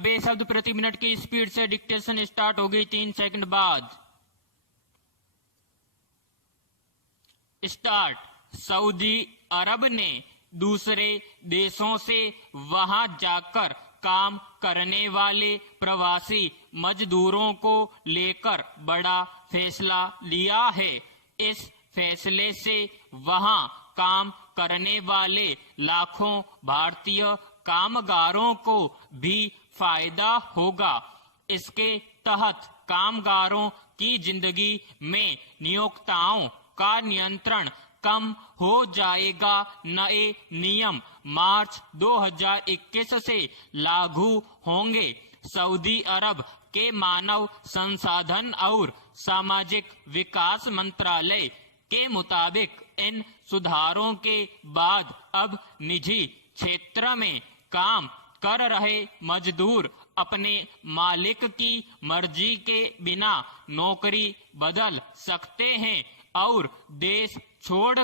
90 शब्द प्रति मिनट की स्पीड से डिक्टेशन स्टार्ट हो गई 3 सेकंड बाद। स्टार्ट। सऊदी अरब ने दूसरे देशों से वहां जाकर काम करने वाले प्रवासी मजदूरों को लेकर बड़ा फैसला लिया है। इस फैसले से वहां काम करने वाले लाखों भारतीय कामगारों को भी फायदा होगा। इसके तहत कामगारों की जिंदगी में नियोक्ताओं का नियंत्रण कम हो जाएगा। नए नियम मार्च 2021 से लागू होंगे। सऊदी अरब के मानव संसाधन और सामाजिक विकास मंत्रालय के मुताबिक इन सुधारों के बाद अब निजी क्षेत्र में काम कर रहे मजदूर अपने मालिक की मर्जी के बिना नौकरी बदल सकते हैं और देश छोड़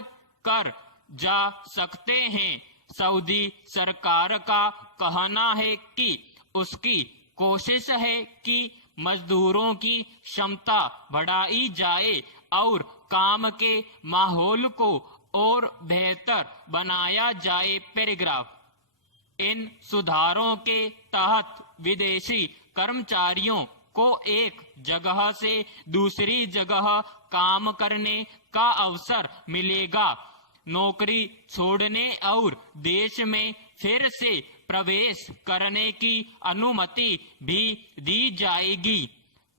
कर जा सकते हैं। सऊदी सरकार का कहना है कि उसकी कोशिश है कि मजदूरों की क्षमता बढ़ाई जाए और काम के माहौल को और बेहतर बनाया जाए। पैराग्राफ। इन सुधारों के तहत विदेशी कर्मचारियों को एक जगह से दूसरी जगह काम करने का अवसर मिलेगा। नौकरी छोड़ने और देश में फिर से प्रवेश करने की अनुमति भी दी जाएगी।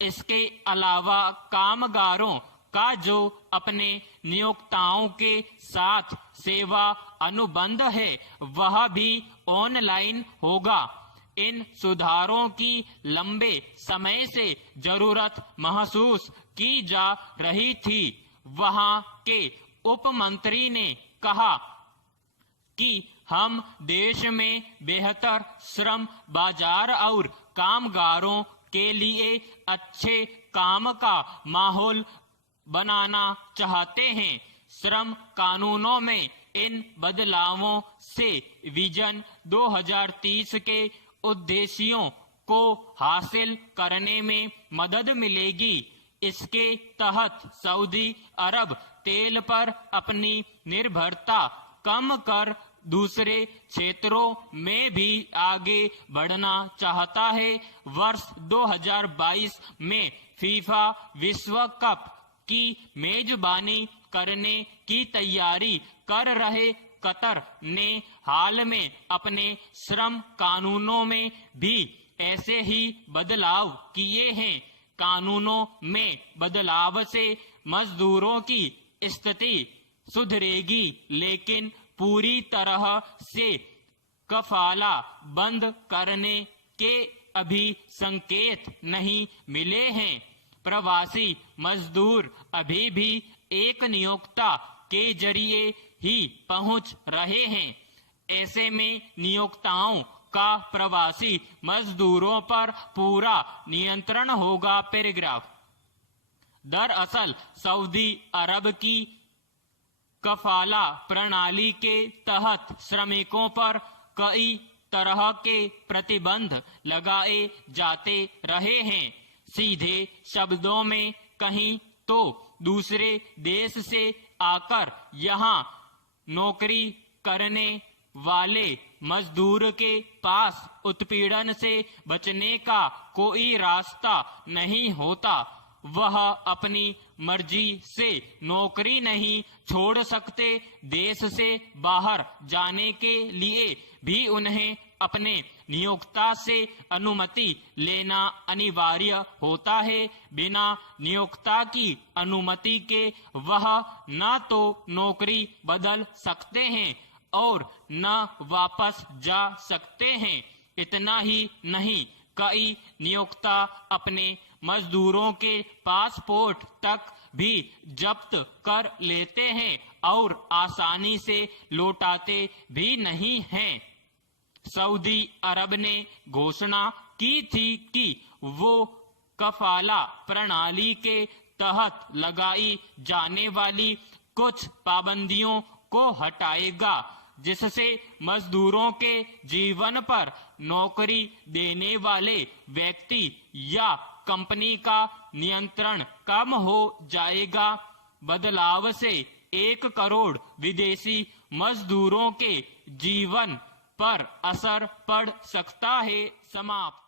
इसके अलावा कामगारों का जो अपने नियोक्ताओं के साथ सेवा अनुबंध है वह भी ऑनलाइन होगा। इन सुधारों की लंबे समय से जरूरत महसूस की जा रही थी। वहां के उप मंत्री ने कहा कि हम देश में बेहतर श्रम बाजार और कामगारों के लिए अच्छे काम का माहौल बनाना चाहते हैं। श्रम कानूनों में इन बदलावों से विजन 2030 के उद्देश्यों को हासिल करने में मदद मिलेगी। इसके तहत सऊदी अरब तेल पर अपनी निर्भरता कम कर दूसरे क्षेत्रों में भी आगे बढ़ना चाहता है। वर्ष 2022 में फीफा विश्व कप की मेजबानी करने की तैयारी कर रहे कतर ने हाल में अपने श्रम कानूनों में भी ऐसे ही बदलाव किए हैं। कानूनों में बदलाव से मजदूरों की स्थिति सुधरेगी, लेकिन पूरी तरह से कफाला बंद करने के अभी संकेत नहीं मिले हैं। प्रवासी मजदूर अभी भी एक नियोक्ता के जरिए ही पहुंच रहे हैं। ऐसे में नियोक्ताओं का प्रवासी मजदूरों पर पूरा नियंत्रण होगा। पैराग्राफ। दरअसल सऊदी अरब की कफाला प्रणाली के तहत श्रमिकों पर कई तरह के प्रतिबंध लगाए जाते रहे हैं। सीधे शब्दों में कहीं तो दूसरे देश से आकर यहाँ नौकरी करने वाले मजदूर के पास उत्पीड़न से बचने का कोई रास्ता नहीं होता। वह अपनी मर्जी से नौकरी नहीं छोड़ सकते। देश से बाहर जाने के लिए भी उन्हें अपने नियोक्ता से अनुमति लेना अनिवार्य होता है। बिना नियोक्ता की अनुमति के वह न तो नौकरी बदल सकते हैं और न वापस जा सकते हैं। इतना ही नहीं, कई नियोक्ता अपने मजदूरों के पासपोर्ट तक भी जब्त कर लेते हैं और आसानी से लौटाते भी नहीं हैं। सऊदी अरब ने घोषणा की थी कि वो कफाला प्रणाली के तहत लगाई जाने वाली कुछ पाबंदियों को हटाएगा, जिससे मजदूरों के जीवन पर नौकरी देने वाले व्यक्ति या कंपनी का नियंत्रण कम हो जाएगा। बदलाव से 1 करोड़ विदेशी मजदूरों के जीवन पर असर पड़ सकता है। समाप्त।